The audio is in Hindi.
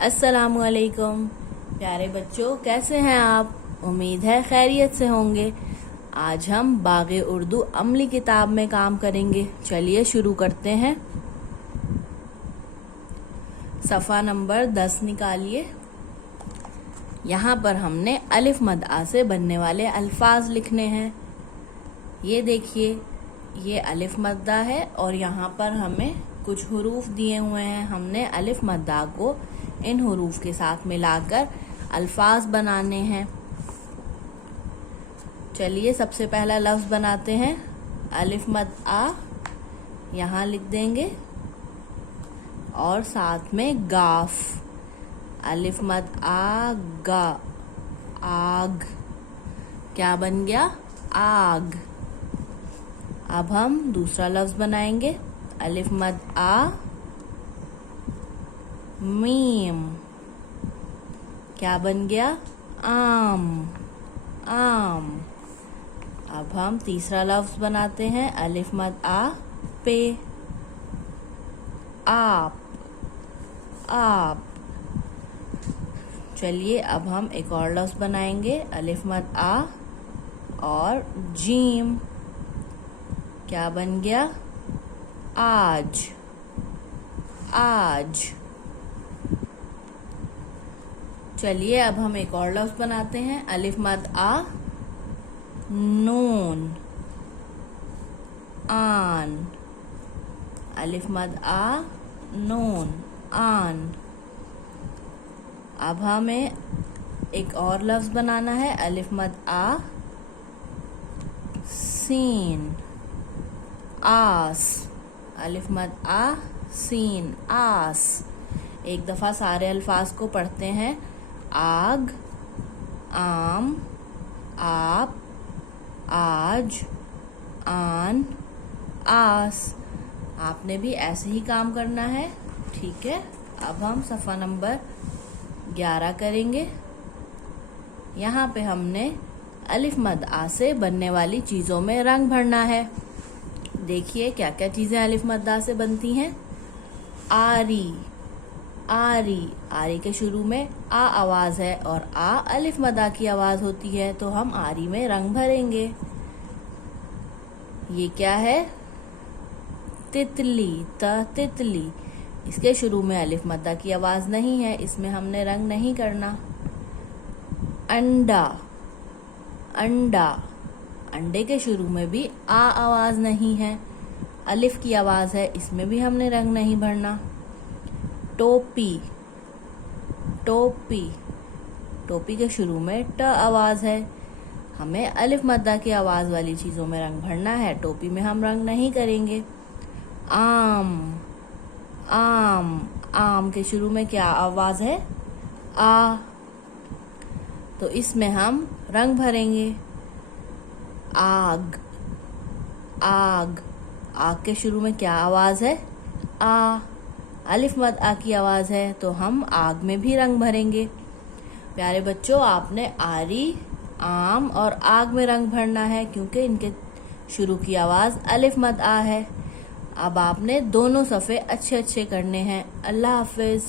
अस्सलामुअलैकुम प्यारे बच्चों, कैसे हैं आप? उम्मीद है खैरियत से होंगे। आज हम बाग़े उर्दू अमली किताब में काम करेंगे। चलिए शुरू करते हैं। सफ़ा नंबर 10 निकालिए। यहाँ पर हमने अलिफ मद आ से बनने वाले अल्फाज लिखने हैं। ये देखिए, ये अलिफ मद्दा है और यहाँ पर हमें कुछ हुरूफ दिए हुए हैं। हमने अलिफ मद्दा को इन हुरूफ के साथ मिलाकर अल्फाज बनाने हैं। चलिए सबसे पहला लफ्ज़ बनाते हैं अलिफ मद आ। यहाँ लिख देंगे और साथ में गाफ। अलिफ मद आ गा, आग। क्या बन गया? आग। अब हम दूसरा लफ्ज़ बनाएंगे अलिफ मद आ मीम। क्या बन गया? आम, आम। अब हम तीसरा लफ्ज़ बनाते हैं अलिफ मद आ पे, आप, आप। चलिए अब हम एक और लफ्ज़ बनाएंगे अलिफ मद आ और जीम। क्या बन गया? आज, आज। चलिए अब हम एक और लफ्ज़ बनाते हैं अलिफ मद आ नून, आन। अलिफ मद आ नून, आन। अब हमें एक और लफ्ज़ बनाना है अलिफ मद आ सीन, आस। अलिफ मद आ सीन, आस। एक दफ़ा सारे अल्फाज को पढ़ते हैं। आग, आम, आप, आज, आन, आस। आपने भी ऐसे ही काम करना है, ठीक है? अब हम सफ़ा नंबर 11 करेंगे। यहाँ पे हमने अलिफ मद आ से बनने वाली चीज़ों में रंग भरना है। देखिए क्या क्या चीज़ें अलिफ मद आ से बनती हैं। आरी, आरी। आरी के शुरू में आ आवाज़ है और आ अलिफ मद आ की आवाज़ होती है, तो हम आरी में रंग भरेंगे। ये क्या है? तितली, तितली। इसके शुरू में अलिफ मद आ की आवाज़ नहीं है, इसमें हमने रंग नहीं करना। अंडा, अंडा। अंडे के शुरू में भी आ आवाज़ नहीं है, अलिफ की आवाज़ है, इसमें भी हमने रंग नहीं भरना। टोपी, टोपी। टोपी के शुरू में ट आवाज़ है, हमें अलिफ मद्दा की आवाज़ वाली चीज़ों में रंग भरना है, टोपी में हम रंग नहीं करेंगे। आम, आम। आम के शुरू में क्या आवाज़ है? आ, तो इसमें हम रंग भरेंगे। आग, आग। आग के शुरू में क्या आवाज़ है? आ, अलिफ मद आ की आवाज़ है, तो हम आग में भी रंग भरेंगे। प्यारे बच्चों, आपने आरी, आम और आग में रंग भरना है क्योंकि इनके शुरू की आवाज़ अलिफ मद आ है। अब आपने दोनों सफ़े अच्छे अच्छे करने हैं। अल्लाह हाफिज़।